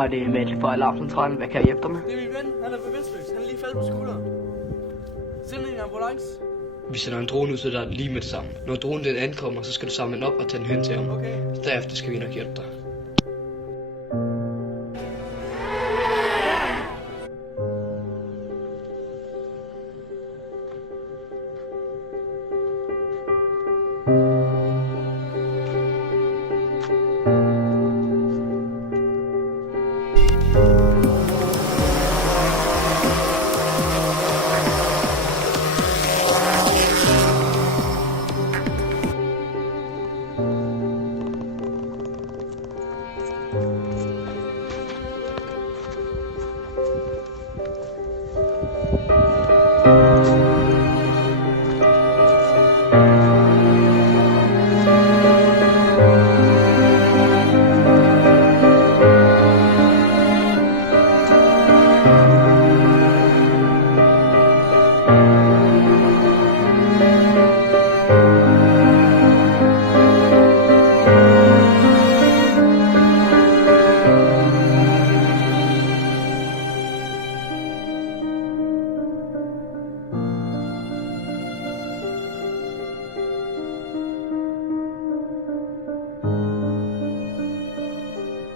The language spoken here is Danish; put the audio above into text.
Hej, det er Mikkel fra Alarmcentralen. Hvad kan jeg hjælpe dig med? Det er min ven. Han er bevidstløs. Han er lige faldet på skulderen. Send en ambulance. Vi sender en drone ud til dig lige med det samme. Når dronen den ankommer, så skal du samle den op og tage den hen til ham. Okay. Derefter skal vi nok hjælpe dig.